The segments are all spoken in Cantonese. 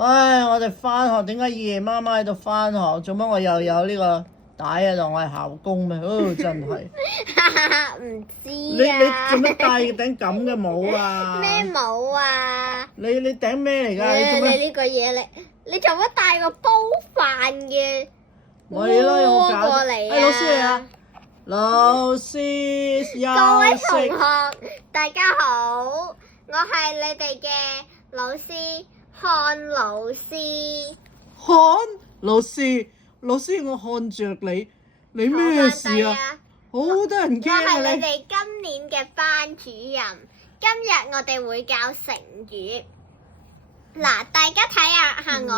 唉，我哋翻學點解夜媽媽喺度翻學？做乜我又有呢個帶喺度？我係校工咩？真係。唔知你啊。做乜戴頂咁嘅帽啊？咩帽啊？你頂咩嚟㗎？你做乜？你呢個嘢你做乜帶個煲飯嘅咪咯，有冇搞過錯？嚟老師嚟啊！老師各位同休息。學，大家好，我係你哋嘅老師漢老師。老師，我看着你，你咩事啊？好得人驚我係啊你哋今年嘅班主任，今日我哋會教成語。嗱，大家睇下我，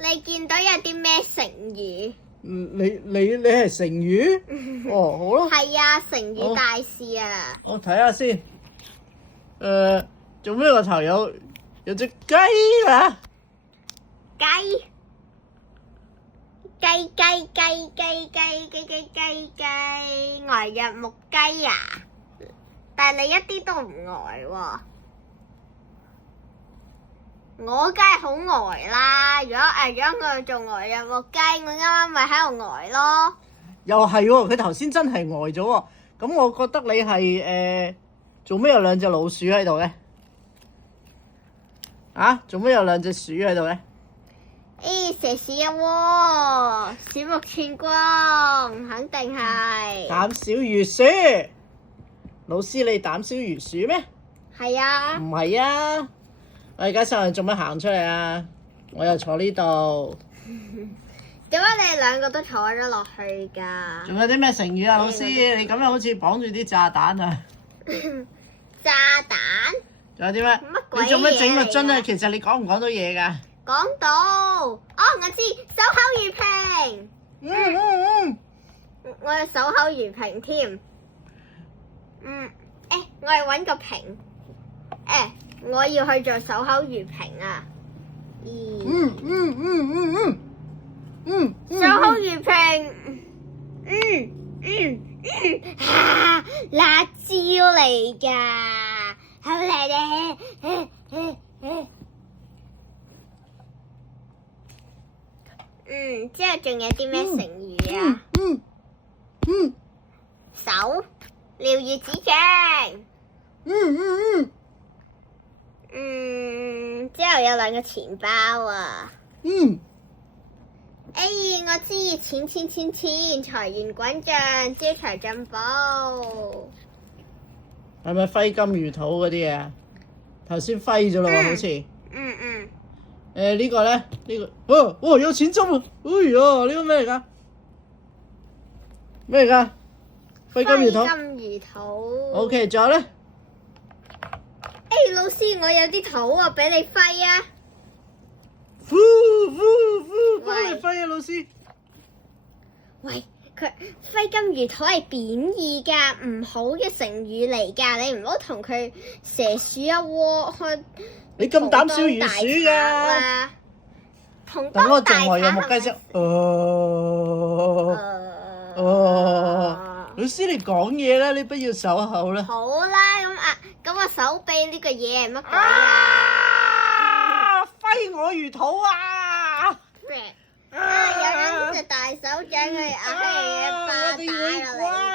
你見到有啲咩成語？你係成語？哦，好咯。係啊，成語大師啊！我睇下先。做咩個頭有隻雞啊？雞，呆若木雞啊！但係你一啲都唔呆喎。我梗係好呆啦！如果佢做呆若木雞，我啱啱咪喺度呆咯。又係喎，佢頭先真係呆咗喎。咁我覺得你係做咩有兩隻老鼠喺度咧？啊？做咩有兩隻鼠喺度咧？蛇鼠啊喎，鼠目寸光，肯定係。膽小如鼠。老師，你膽小如鼠咩？係啊。唔係啊！我而家上嚟做乜行出嚟啊？我又坐呢度。點解你哋兩個都坐咗落去㗎？仲有啲咩成語啊？老師，你咁樣好似綁住啲炸彈啊！炸彈？仲有啲咩？乜鬼嘢嚟㗎？你做乜整個樽啊？其實你講唔講到嘢㗎？講到，我知守口如瓶。我有守口如瓶添。我係揾個瓶。我要去做守口如瓶啊。守口如瓶。辣椒嚟㗎，好靚咧。之後仲有啲咩成語啊？手療愈指頸。之後有兩個錢包啊。我知錢，財源滾脹，招財進寶。係咪揮金如土嗰啲嘢？頭先揮咗咯喎，好似。呢個咧，有錢針啊！哎呀，呢個咩嚟㗎？咩嚟㗎？揮金如土。揮金如土。OK，仲有咧？老師，我有啲土啊，俾你揮啊！幫你揮啊，老師。喂，佢揮金如土係貶義㗎，唔好嘅成語嚟㗎，你唔好同佢蛇鼠一窩開。你咁膽小如鼠㗎？等我仲話有木雞聲。老師你講嘢啦，你不要守口啦。好啦，咁我手臂呢個嘢係乜鬼啊？揮我如土啊！有人隻大手掌去一巴打落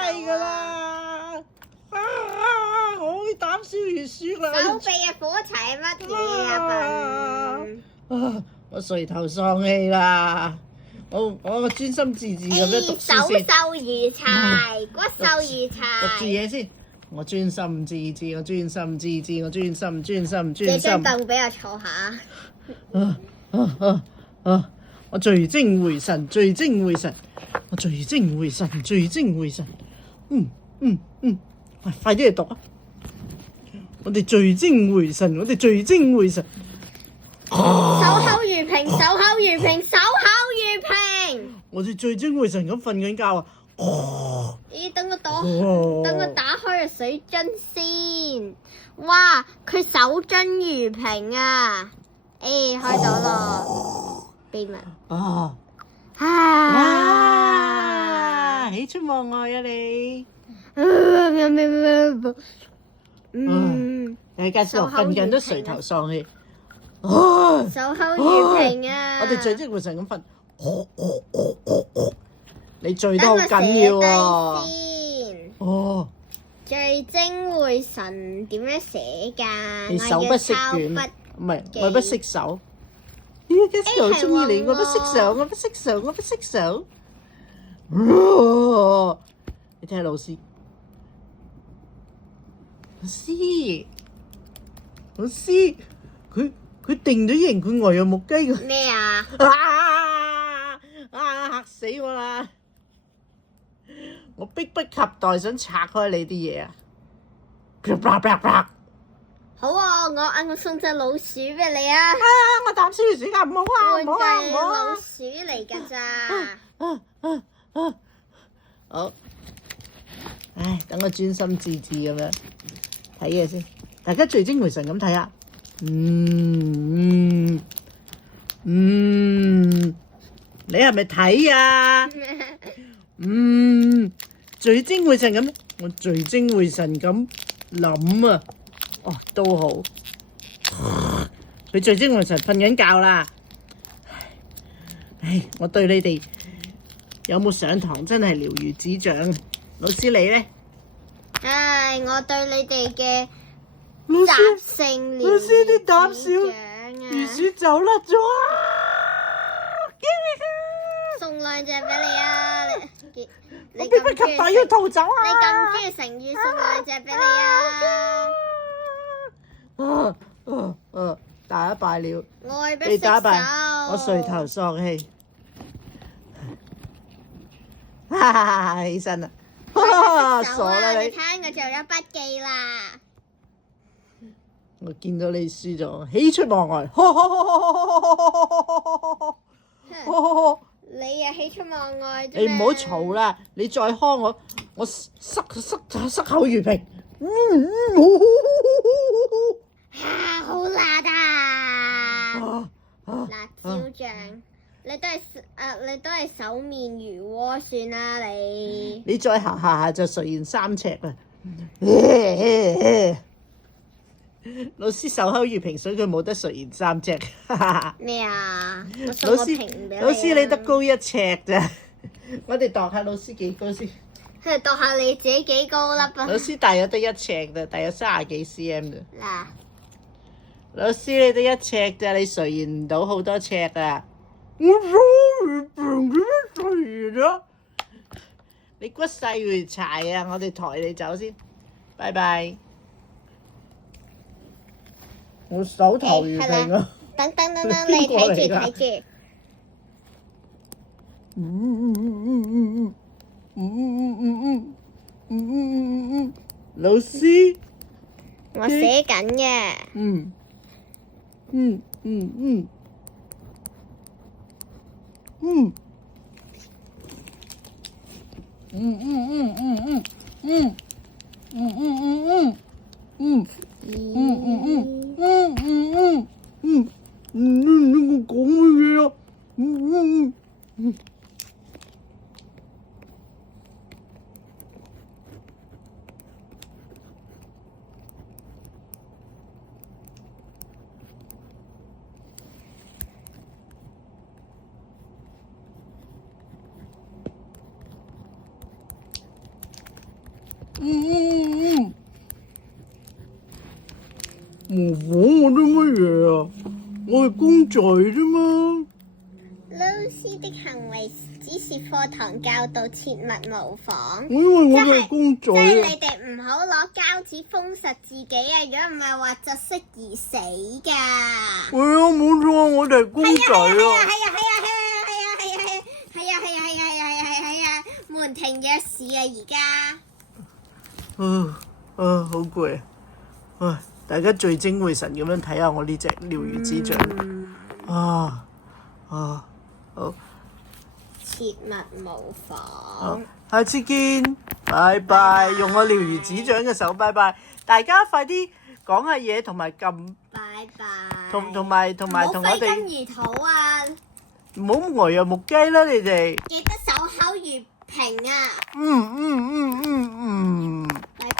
嚟㗎啦！我膽小如鼠啦！手臂嘅火柴係乜嘢啊？我垂頭喪氣啦！我專心致志咁樣讀書先。手瘦如柴，骨瘦如柴。讀住嘢先。我專心致志，我專心。借張凳俾我坐下。我聚精會神。喂，快啲嚟讀啊！我哋聚精會神。守口如瓶。我哋聚精會神咁瞓緊覺啊！等我打開個水樽先。哇，佢手樽如瓶啊！開到咯，秘密。喜出望外啊你！你介紹我瞓緊都垂頭喪氣。守口如瓶啊！我哋聚精會神咁瞓。你聚得好緊要啊！先。哦。聚精會神點樣寫㗎？你手不釋卷，唔係愛不釋手。咦，幾時好中意你？我不釋手，我不釋手，我不釋手。你睇下老師，老師，佢定咗型，佢呆若木雞㗎。咩啊？嚇死我啦！我迫不及待想拆開你啲嘢啊！好啊，我送隻老鼠俾你啊！我打小鼠㗎，唔好啊，唔好啊，唔好啊！老鼠嚟㗎咋？好，唉，等我專心致志咁樣睇嘢先，大家聚精會神咁睇下。你係咪睇啊？聚精會神咁，我聚精會神咁諗啊。哦，都好。佢聚精會神瞓緊覺啦。唉，我對你哋有冇上堂真係了如指掌。老師你咧？唉，我對你哋嘅老習性了如指掌啊！如鼠走甩咗啊！送兩隻俾你啊！你迫不及待要逃走啊！你咁中意成語，送兩隻俾你啊！大一敗了，愛不被打敗，釋手。我垂頭喪氣。哈哈哈！起身啦，傻啦你！睇下我做咗筆記啦。我見到你輸咗，喜出望外。你又喜出望外啫。你唔好嘈啦，你再呵我塞口如瓶。好辣啊！辣椒醬，你都係手面如鍋算啦你。你再行下就垂涎三尺啦。老師守口如瓶水，佢冇得垂涎三尺。咩啊？老師你得高一尺咋？我哋度下老師幾高先。度下你自己幾高粒啊？老師大約得一尺咋，大約30幾 cm 咋。嗱，老師你得一尺咋，你垂涎唔到好多尺啊！我手如瓶點樣垂涎咗？你骨細如柴啊！我哋抬你走先，拜拜。我手頭如瓶啊！等，你睇住。老師，我寫緊嘅。你講乜嘢啊？模仿我啲乜嘢啊？我係公仔啫嘛。老師的行為只是課堂教導，切勿模仿。因為我係公仔。即係你哋唔好攞膠紙封實自己啊！如果唔係話窒息而死㗎。係啊，冇錯，我哋係公仔啊。係啊！門庭若市啊！而家。好攰啊！大家聚精會神咁樣睇下我呢隻了如指掌。好。切勿模仿。下次見，拜拜。用我了如指掌嘅手，拜拜。大家快啲講下嘢，同埋撳。拜拜。同埋我哋。飛金魚肚啊！唔好呆若木雞啦，你哋。記得守口如瓶啊！拜拜。